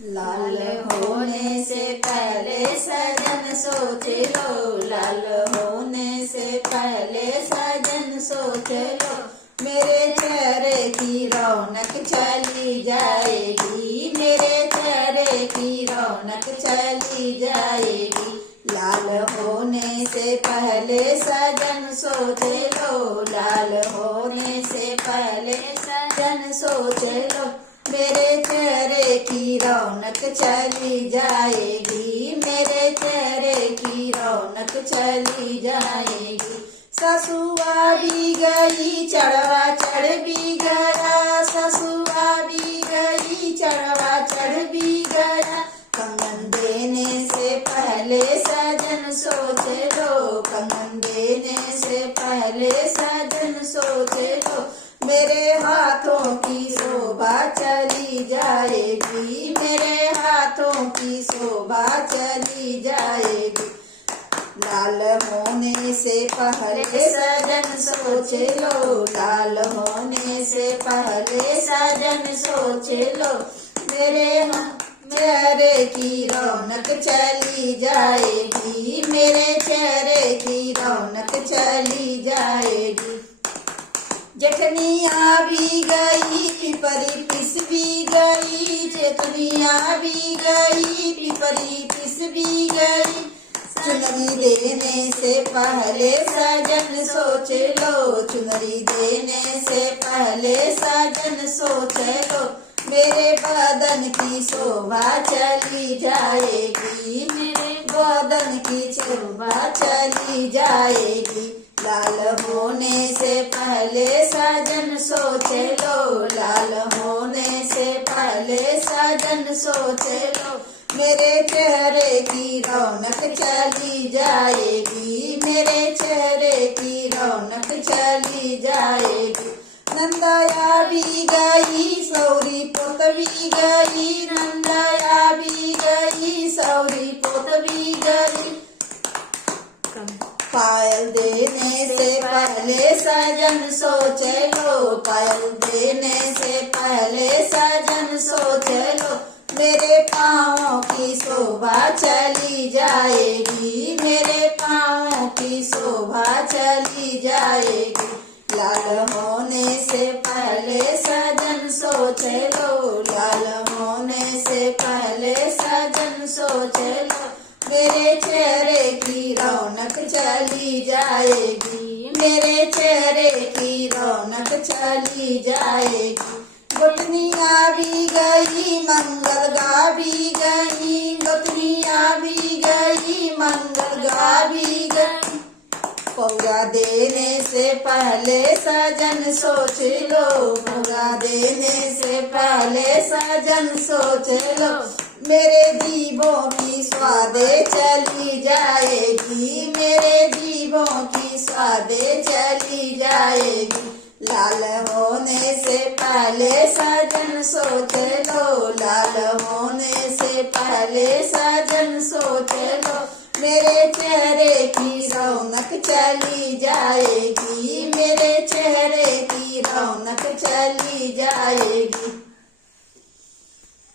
लाल होने से पहले सजन सोच लो, लाल होने से पहले सजन सोच लो, मेरे चेहरे की रौनक चली जाएगी, मेरे चेहरे की रौनक चली जाएगी। लाल होने से पहले सजन सोच लो, लाल होने से पहले सजन सोच लो, मेरे चेहरे की रौनक चली जाएगी, मेरे चेहरे की रौनक चली जाएगी। ससुआ भी गई चढ़वा चढ़ भी गया, ससुआ भी गई चढ़वा चढ़ भी गया, कंगन देने से पहले सजन सोच लो, कंगन देने से पहले सजन सोच लो, मेरे हाथों की शोभा चली जाएगी, मेरे हाथों की शोभा चली जाएगी। लाल होने से पहले सजन सोच लो, लाल होने से पहले सजन सोच लो, मेरे चेहरे की रौनक चली जाएगी, मेरे चेहरे की रौनक चली जाएगी। जखनिया भी गई पिपरी पिस भी गई, जखनिया भी गई पिपरी पिस भी गई, चुनरी देने से पहले सजन सोच लो, चुनरी देने से पहले सजन सोच लो, मेरे बदन की शोभा चली जाएगी, मेरे बदन की शोभा चली जाएगी। लाल होने से पहले सजन सोच लो, लाल होने से पहले सजन सोच लो, मेरे चेहरे की रौनक चली जाएगी, मेरे चेहरे की रौनक चली जाएगी। नंदाया भी गई सौरी पोत भी गई, नंदाया भी गई सौरी पोत भी गई, पायल देने से पहले सजन सोच लो, पायल देने से पहले सजन सोच लो, मेरे पाँवों की शोभा चली जाएगी, मेरे पाँवों की शोभा चली जाएगी। लाल होने से पहले सजन सोच लो, लाल होने से पहले सजन सोच लो, मेरे चेहरे की रौनक चली जाएगी, मेरे चेहरे की रौनक चली जाएगी। गोतनिया भी गई मंगल गा भी गई, गोतनिया भी गई मंगल गा भी गई, पौरा देने से पहले सजन सोच लो, पौरा देने से पहले सजन सोच लो, मेरे जीवों की स्वादे चली जाएगी, मेरे जीवों की स्वादे चली जाएगी। लाल होने से पहले सजन सोच लो, लाल होने से पहले सजन सोच लो, मेरे चेहरे की रौनक चली जाएगी, मेरे चेहरे की रौनक चली जाएगी।